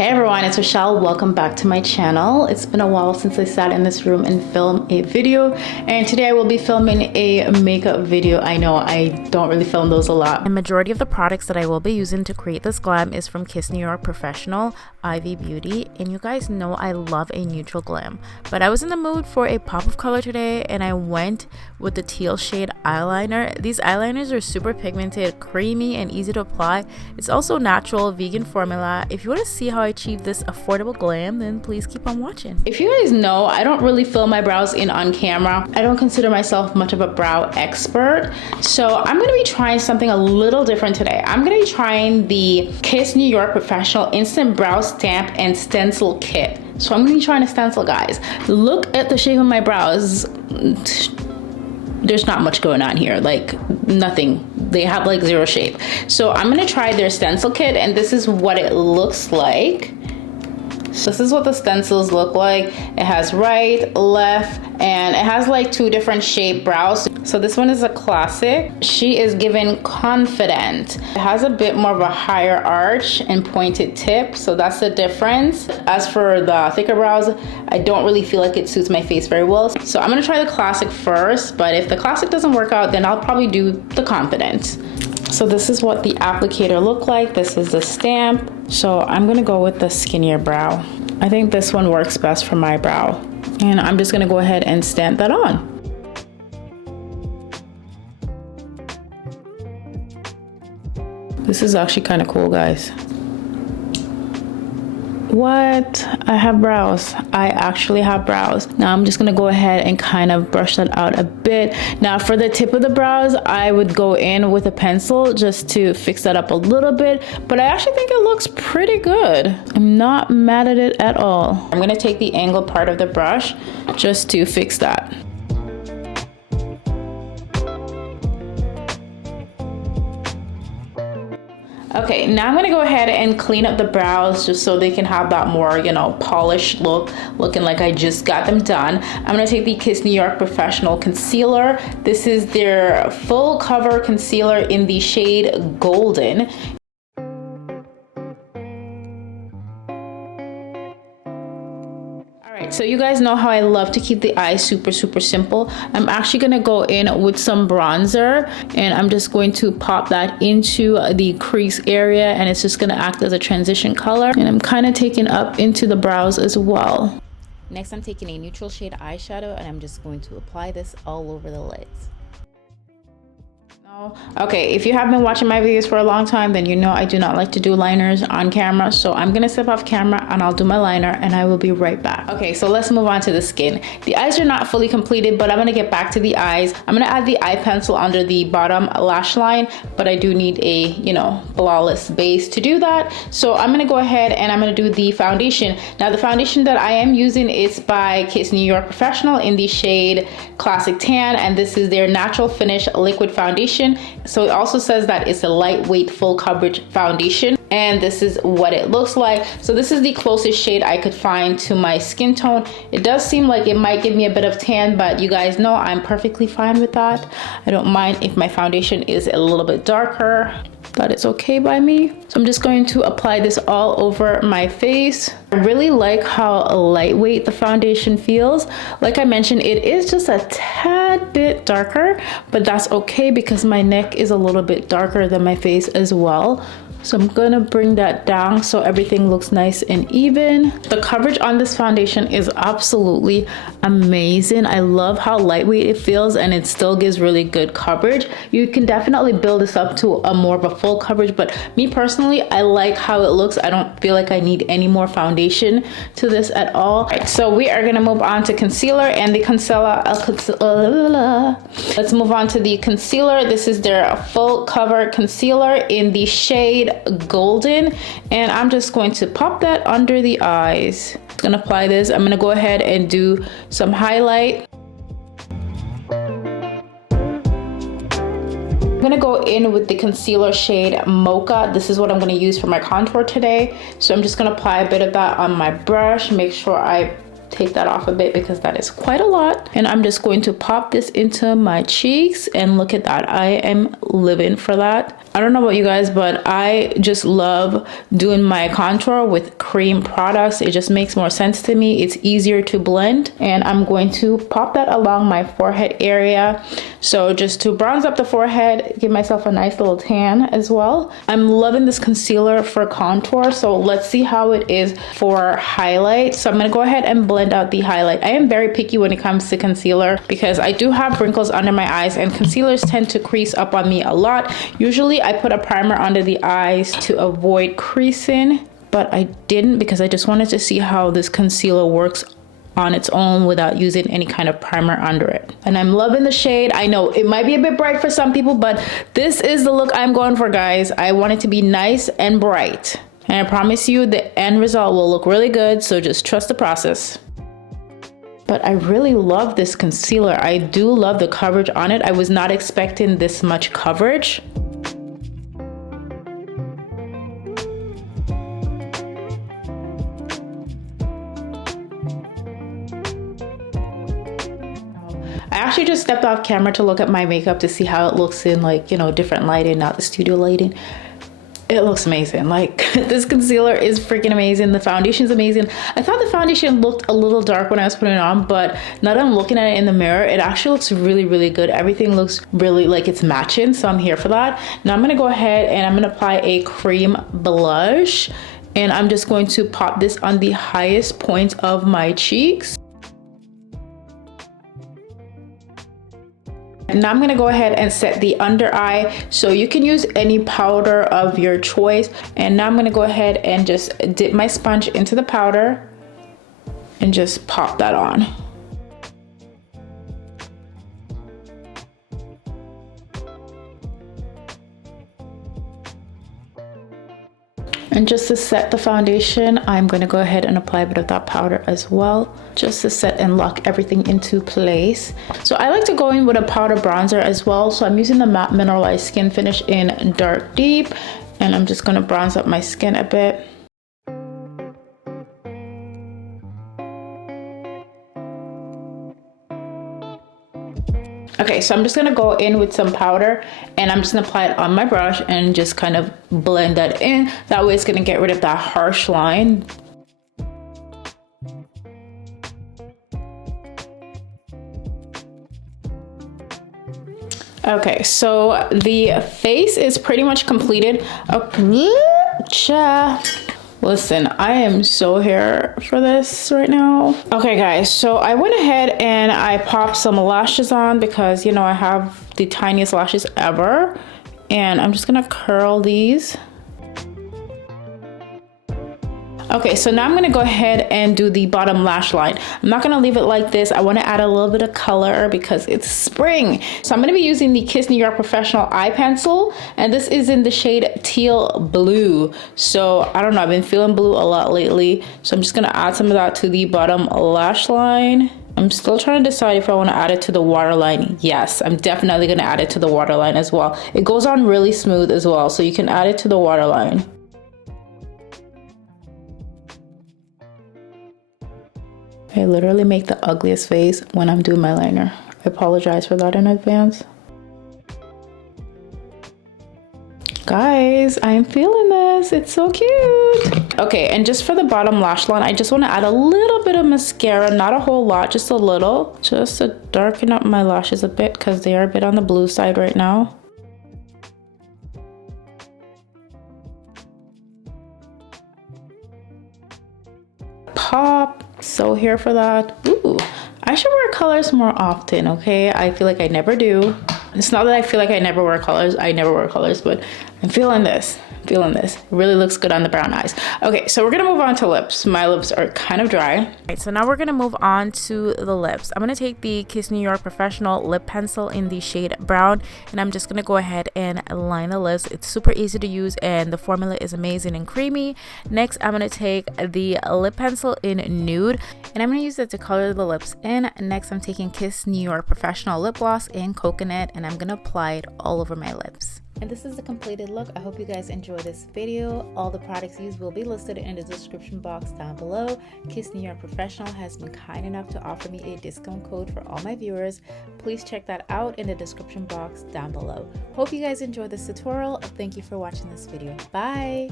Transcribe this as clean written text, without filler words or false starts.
Hey everyone, it's Rochelle. Welcome back to my channel. It's been a while since I sat in this room and filmed a video, and today I will be filming a makeup video. I know I don't really film those a lot. The majority of the products that I will be using to create this glam is from Kiss New York Professional Ivy Beauty, and you guys know I love a neutral glam, but I was in the mood for a pop of color today and I went with the teal shade eyeliner. These eyeliners are super pigmented, creamy, and easy to apply. It's also natural, vegan formula. If you want to see how I achieve this affordable glam, then please keep on watching. If you guys know, I don't really fill my brows in on camera. I don't consider myself much of a brow expert, so I'm going to be trying something a little different today. I'm going to be trying the Kiss New York Professional Instant Brow Stamp and Stencil Kit. So I'm going to be trying to stencil, guys. Look at the shape of my brows. There's not much going on here, like nothing. They have like zero shape. So I'm gonna try their stencil kit, and this is what it looks like. So this is what the stencils look like. It has right, left, and it has like two different shaped brows. So this one is a classic. She is given confident. It has a bit more of a higher arch and pointed tip, so that's the difference. As for the thicker brows, I don't really feel like it suits my face very well. So I'm gonna try the classic first, but if the classic doesn't work out, then I'll probably do the confident. So this is what the applicator looked like. This is the stamp. So I'm gonna go with the skinnier brow. I think this one works best for my brow. And I'm just gonna go ahead and stamp that on. This is actually kind of cool, guys. What? I have brows. I actually have brows. Now I'm just gonna go ahead and kind of brush that out a bit. Now for the tip of the brows, I would go in with a pencil just to fix that up a little bit, but I actually think it looks pretty good. I'm not mad at it at all. I'm gonna take the angled part of the brush just to fix that. Okay, now I'm gonna go ahead and clean up the brows just so they can have that more, you know, polished look, looking like I just got them done. I'm gonna take the Kiss New York Professional Concealer. This is their full cover concealer in the shade Golden. So you guys know how I love to keep the eyes super simple. I'm actually gonna go in with some bronzer, and I'm just going to pop that into the crease area, and it's just gonna act as a transition color, and I'm kind of taking up into the brows as well. Next, I'm taking a neutral shade eyeshadow, and I'm just going to apply this all over the lids. Okay, if you have been watching my videos for a long time, then you know I do not like to do liners on camera, so I'm gonna step off camera and I'll do my liner, and I will be right back. Okay, so let's move on to the skin. The eyes are not fully completed, but I'm gonna get back to the eyes. I'm gonna add the eye pencil under the bottom lash line, but I do need a, you know, flawless base to do that. So I'm gonna go ahead and I'm gonna do the foundation. Now the foundation that I am using is by Kiss New York Professional in the shade Classic Tan, and this is their natural finish liquid foundation. So it also says that it's a lightweight full coverage foundation, and this is what it looks like. So this is the closest shade I could find to my skin tone. It does seem like it might give me a bit of tan, but you guys know I'm perfectly fine with that. I don't mind if my foundation is a little bit darker. That is okay by me. So I'm just going to apply this all over my face. I really like how lightweight the foundation feels. Like I mentioned, it is just a tad bit darker, but that's okay because my neck is a little bit darker than my face as well. So I'm gonna bring that down so everything looks nice and even. The coverage on this foundation is absolutely amazing. I love how lightweight it feels, and it still gives really good coverage. You can definitely build this up to a more of a full coverage, but me personally, I like how it looks. I don't feel like I need any more foundation to this at all. Right, so we are gonna move on to concealer, and the concealer, let's move on to the concealer. This is their full cover concealer in the shade Golden, and I'm just going to pop that under the eyes. I'm gonna apply this. I'm gonna go ahead and do some highlight. I'm gonna go in with the concealer shade Mocha. This is what I'm gonna use for my contour today. So I'm just gonna apply a bit of that on my brush, make sure I take that off a bit because that is quite a lot. And I'm just going to pop this into my cheeks, and look at that. I am living for that. I don't know about you guys, but I just love doing my contour with cream products. It just makes more sense to me. It's easier to blend, and I'm going to pop that along my forehead area. So just to bronze up the forehead, give myself a nice little tan as well. I'm loving this concealer for contour, so let's see how it is for highlight. So I'm gonna go ahead and blend out the highlight. I am very picky when it comes to concealer because I do have wrinkles under my eyes, and concealers tend to crease up on me a lot. Usually I put a primer under the eyes to avoid creasing, but I didn't because I just wanted to see how this concealer works on its own without using any kind of primer under it. And I'm loving the shade. I know it might be a bit bright for some people, but this is the look I'm going for, guys. I want it to be nice and bright, and I promise you the end result will look really good, so just trust the process. But I really love this concealer. I do love the coverage on it. I was not expecting this much coverage. I actually just stepped off camera to look at my makeup to see how it looks in, like, you know, different lighting, not the studio lighting. It looks amazing. Like, this concealer is freaking amazing. The foundation is amazing. I thought the foundation looked a little dark when I was putting it on, but now that I'm looking at it in the mirror, it actually looks really, really good. Everything looks really like it's matching, so I'm here for that. Now I'm gonna go ahead and I'm gonna apply a cream blush, and I'm just going to pop this on the highest point of my cheeks. Now I'm gonna go ahead and set the under eye, so you can use any powder of your choice. And now I'm gonna go ahead and just dip my sponge into the powder and just pop that on. And just to set the foundation, I'm going to go ahead and apply a bit of that powder as well, just to set and lock everything into place. So I like to go in with a powder bronzer as well. So I'm using the Matte Mineralized Skin Finish in Dark Deep, and I'm just going to bronze up my skin a bit. Okay, so I'm just gonna go in with some powder, and I'm just gonna apply it on my brush and just kind of blend that in. That way it's gonna get rid of that harsh line. Okay, so the face is pretty much completed. Listen, I am so here for this right now. Okay guys, so I went ahead and I popped some lashes on because, you know, I have the tiniest lashes ever. And I'm just gonna curl these. Okay, so now I'm gonna go ahead and do the bottom lash line. I'm not gonna leave it like this. I wanna add a little bit of color because it's spring. So I'm gonna be using the Kiss New York Professional Eye Pencil, and this is in the shade Teal Blue. So I don't know, I've been feeling blue a lot lately. So I'm just gonna add some of that to the bottom lash line. I'm still trying to decide if I wanna add it to the waterline. Yes, I'm definitely gonna add it to the waterline as well. It goes on really smooth as well, so you can add it to the waterline. I literally make the ugliest face when I'm doing my liner. I apologize for that in advance. Guys, I'm feeling this. It's so cute. Okay, and just for the bottom lash line, I just want to add a little bit of mascara, not a whole lot, just a little, just to darken up my lashes a bit because they are a bit on the blue side right now. Pop. So here for that. Ooh, I should wear colors more often, okay? I feel like I never do. It's not that I feel like I never wear colors. I never wear colors, but I'm feeling this. Feeling this. It really looks good on the brown eyes. Okay, so we're gonna move on to lips. My lips are kind of dry. All right, so now we're gonna move on to the lips. I'm gonna take the Kiss New York Professional Lip Pencil in the shade Brown, and I'm just gonna go ahead and line the lips. It's super easy to use, and the formula is amazing and creamy. Next, I'm gonna take the lip pencil in Nude, and I'm gonna use it to color the lips in. Next, I'm taking Kiss New York Professional Lip Gloss in Coconut, and I'm gonna apply it all over my lips. And this is the completed look. I hope you guys enjoy this video. All the products used will be listed in the description box down below. Kiss New York Professional has been kind enough to offer me a discount code for all my viewers. Please check that out in the description box down below. Hope you guys enjoyed this tutorial. Thank you for watching this video. Bye!